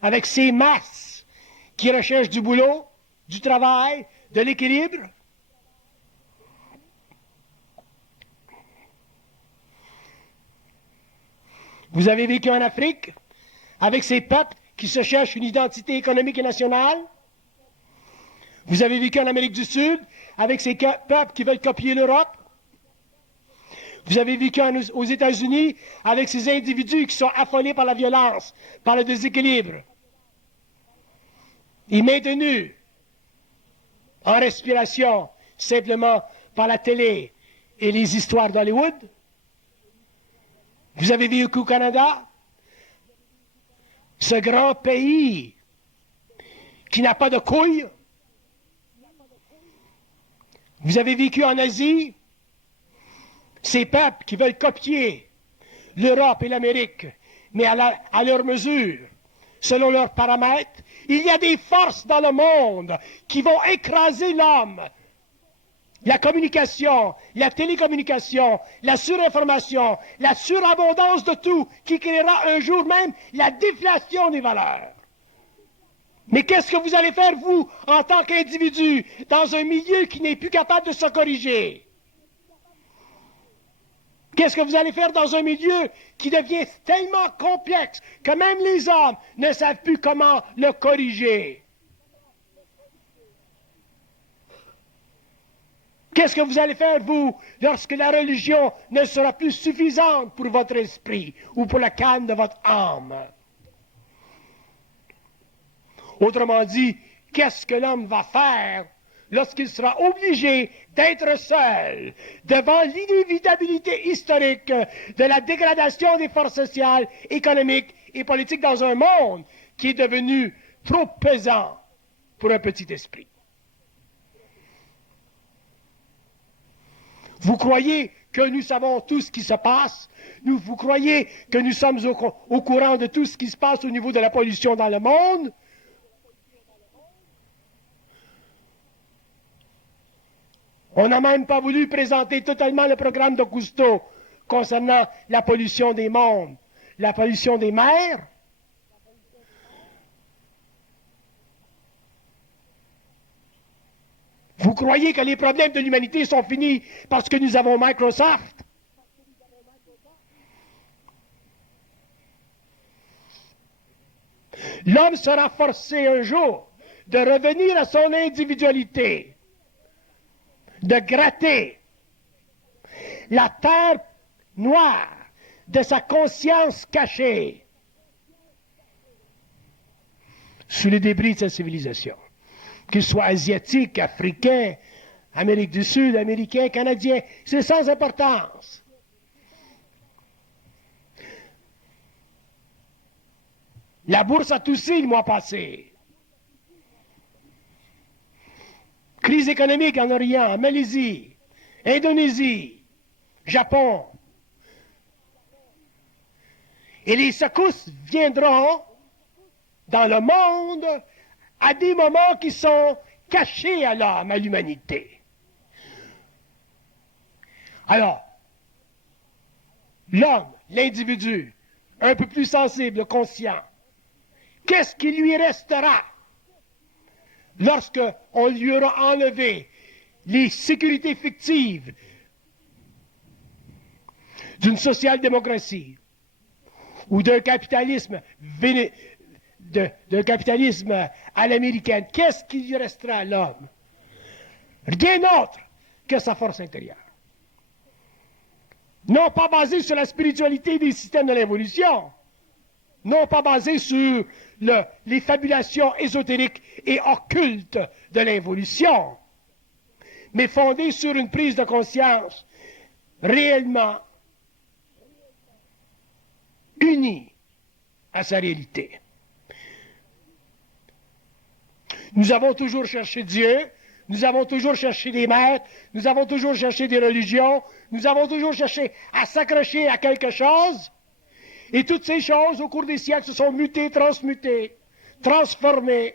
avec ces masses qui recherchent du boulot, du travail, de l'équilibre. Vous avez vécu en Afrique avec ces peuples qui se cherchent une identité économique et nationale. Vous avez vécu en Amérique du Sud avec ces peuples qui veulent copier l'Europe. Vous avez vécu aux États-Unis avec ces individus qui sont affolés par la violence, par le déséquilibre, et maintenus en respiration simplement par la télé et les histoires d'Hollywood. Vous avez vécu au Canada, ce grand pays qui n'a pas de couilles. Vous avez vécu en Asie, ces peuples qui veulent copier l'Europe et l'Amérique, mais à leur mesure, selon leurs paramètres. Il y a des forces dans le monde qui vont écraser l'homme. La communication, la télécommunication, la surinformation, la surabondance de tout, qui créera un jour même la déflation des valeurs. Mais qu'est-ce que vous allez faire, vous, en tant qu'individu, dans un milieu qui n'est plus capable de se corriger? Qu'est-ce que vous allez faire dans un milieu qui devient tellement complexe que même les hommes ne savent plus comment le corriger? Qu'est-ce que vous allez faire, vous, lorsque la religion ne sera plus suffisante pour votre esprit ou pour le calme de votre âme? Autrement dit, qu'est-ce que l'homme va faire lorsqu'il sera obligé d'être seul devant l'inévitabilité historique de la dégradation des forces sociales, économiques et politiques dans un monde qui est devenu trop pesant pour un petit esprit? Vous croyez que nous savons tout ce qui se passe? Vous croyez que nous sommes au courant de tout ce qui se passe au niveau de la pollution dans le monde? On n'a même pas voulu présenter totalement le programme de Cousteau concernant la pollution des mondes, la pollution des mers. Vous croyez que les problèmes de l'humanité sont finis parce que nous avons Microsoft? L'homme sera forcé un jour de revenir à son individualité, de gratter la terre noire de sa conscience cachée sous les débris de sa civilisation. Qu'il soit asiatique, africain, Amérique du Sud, américain, canadien, c'est sans importance. La bourse a toussé le mois passé. Crise économique en Orient, Malaisie, Indonésie, Japon. Et les secousses viendront dans le monde à des moments qui sont cachés à l'homme, à l'humanité. Alors, l'homme, l'individu, un peu plus sensible, conscient, qu'est-ce qui lui restera lorsque on lui aura enlevé les sécurités fictives d'une social-démocratie ou d'un capitalisme à l'américaine? Qu'est-ce qui lui restera à l'homme? Rien d'autre que sa force intérieure. Non pas basée sur la spiritualité des systèmes de l'évolution, non pas basée sur les fabulations ésotériques et occultes de l'évolution, mais fondée sur une prise de conscience réellement unie à sa réalité. Nous avons toujours cherché Dieu, nous avons toujours cherché des maîtres, nous avons toujours cherché des religions, nous avons toujours cherché à s'accrocher à quelque chose, et toutes ces choses, au cours des siècles, se sont mutées, transmutées, transformées.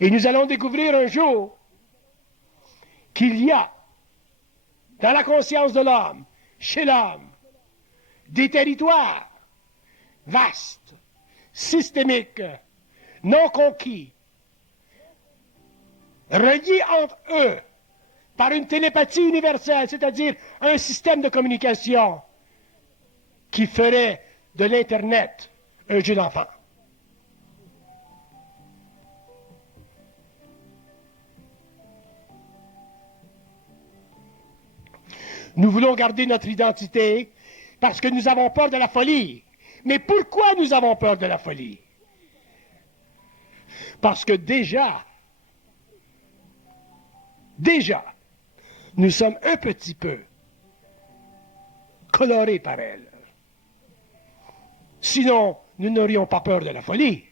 Et nous allons découvrir un jour qu'il y a, dans la conscience de l'homme, chez l'homme, des territoires vastes, systémiques, non conquis, reliés entre eux par une télépathie universelle, c'est-à-dire un système de communication qui ferait de l'Internet un jeu d'enfant. Nous voulons garder notre identité parce que nous avons peur de la folie. Mais pourquoi nous avons peur de la folie? Parce que déjà, nous sommes un petit peu colorés par elle. Sinon, nous n'aurions pas peur de la folie.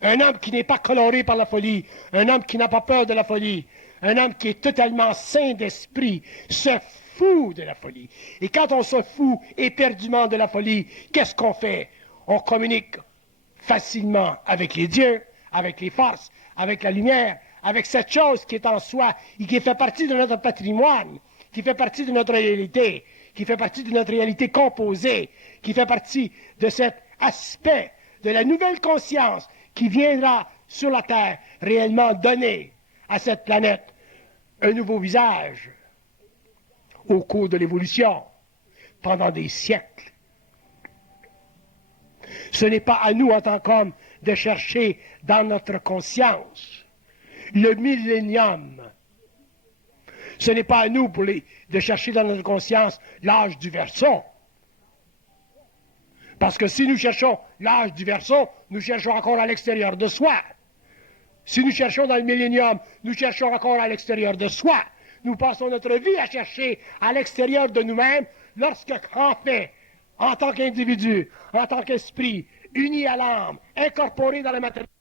Un homme qui n'est pas coloré par la folie, un homme qui n'a pas peur de la folie, un homme qui est totalement sain d'esprit, se fout de la folie. Et quand on se fout éperdument de la folie, qu'est-ce qu'on fait? On communique facilement avec les dieux, avec les forces, avec la lumière, avec cette chose qui est en soi et qui fait partie de notre patrimoine, qui fait partie de notre réalité, qui fait partie de notre réalité composée, qui fait partie de cet aspect de la nouvelle conscience qui viendra sur la Terre réellement donner à cette planète un nouveau visage au cours de l'évolution, pendant des siècles. Ce n'est pas à nous, en tant qu'hommes, de chercher dans notre conscience le millénium. Ce n'est pas à nous de chercher dans notre conscience l'âge du Verseau. Parce que si nous cherchons l'âge du Verseau, nous cherchons encore à l'extérieur de soi. Si nous cherchons dans le millénium, nous cherchons encore à l'extérieur de soi. Nous passons notre vie à chercher à l'extérieur de nous-mêmes lorsque, en fait, en tant qu'individu, en tant qu'esprit, uni à l'âme, incorporé dans la matérialité,